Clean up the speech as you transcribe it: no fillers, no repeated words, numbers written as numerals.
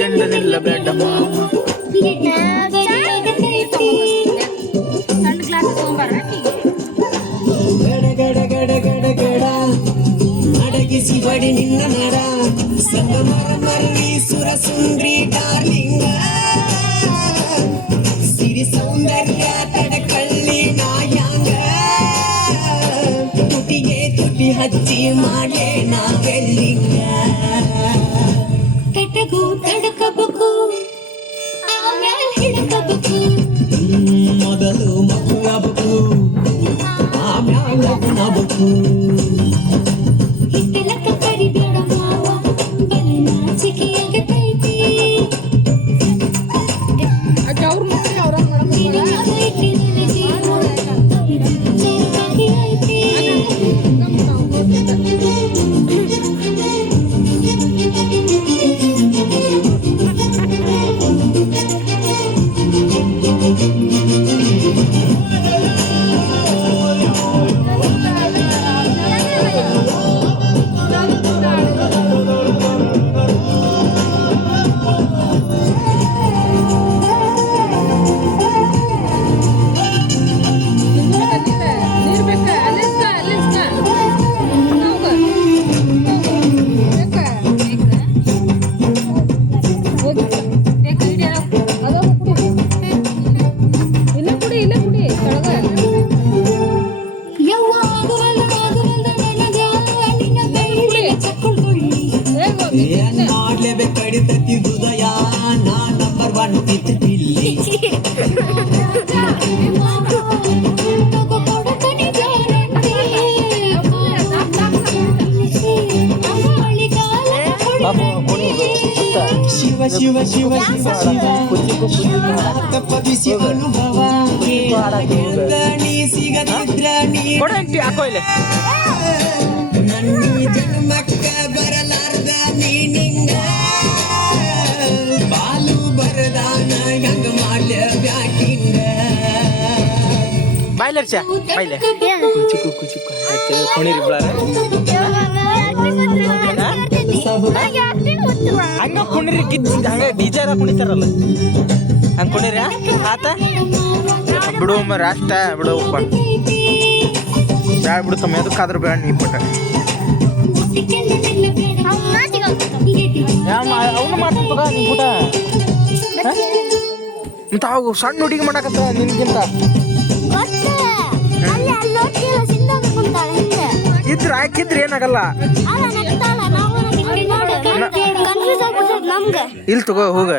ಕೆಂಡನಿಲ್ಲ ಬೇಡ ಮಾವ. ಸಣ್ಣ ಗ್ಲಾಸ್ ತಗೊಂಬಾರ ಗಡ ಗಡ ಗಡ ಗಡ ಗಡ ಅಡಗಿಸಿ ಬಡಿ ನಿನ್ನ ನರ ಸಂಗಮರ ಮರಳಿ ಸುರ ಸುಂದ್ರಿ ಡಾರ್ಲಿಂಗ ಸಿರಿ ಸೌಂದರ್ಯ ತಡಕಳ್ಳಿ ನಾಯಾಂಗ ತುಟಿಗೆ ತುಟಿ ಹಚ್ಚಿ ಮಾಡೇ ನಾವೆಲ್ಲಿಂಗ ಕೆಟಗು ತಡಕಬೇಕು ಆಮೇಲೆ ಹಿಡಕಬೇಕು ಮೊದಲು ಮಕ್ಕಳಬೇಕು ಆಮ್ಯಾಲ ಲಗ್ನಬೇಕು ಹಿಟ್ಟಲಕ್ಕ ಕರಿಬೇಡ ಮಾವ ಬಲಿ ನಾಚಿಕೆಯಾಗತೈತಿ ಅವ್ರ ನೋಡಿ ಅವ್ರ ಮಾಡ್ಲೇಬೇಕು ಕಡಿತತಿ ಹೃದಯ ನಾ ನಂಬರ್ 1 ತಿತ್ ಬಿಲ್ಲಿ ಶಿವ ಶಿವ ಶಿವ ಶಿವ ಶಿವ ತಪ್ಪದಿಸಿ ಅನುಭವ ನೀ ಸಿಗದಿದ್ರ ನೀ ಹಾಕೋ ಇಲ್ಲಿ ನನ್ನ ಜನ್ಮಕ್ಕ ಬರಲಾರ್ದ ನೀನಿಂಗ ಬಾಲು ಬರದಾನ ಹೆಂಗ ಮಾಡ್ಯ ಬ್ಯಾಟಿಂಗ ಬಾಯ್ಲರ್ಚ ಬಾಯ್ಲೆ ಕುಚಿಕು ಕುಚಿಕು ಕೊಣಿರಿ ಬಿಡಾರ ಹಂಗ ಕುಣಿರಿ ಗಿದ್ದು ಹಂಗ ಡಿಜಾರ ಕುಣಿತಾರಲ್ಲ ಹಂಗ ಕುಣಿರ ಆತ ಬಿಡು ರಾಷ್ಟ ಬಿಡು ಬ್ಯಾಡ ಬಿಡು ತಮ್ಮ ಎದಕ್ಕಾದ್ರೂ ಬೇಡ ನೀ ಪಟ್ಟ ಅವನು ಮಾಡ್ತಾರ ನೀ ಊಟ ಮತ್ತೆ ಅವು ಸಣ್ಣ ಹುಡುಗಿ ಮಾಡಕತ್ತ ನಿನ್ಗಿಂತ ಇದ್ರ ಹಾಕಿದ್ರೆ ಏನಾಗಲ್ಲ ಇಲ್ಲಿ ತಗೋ ಹೋಗ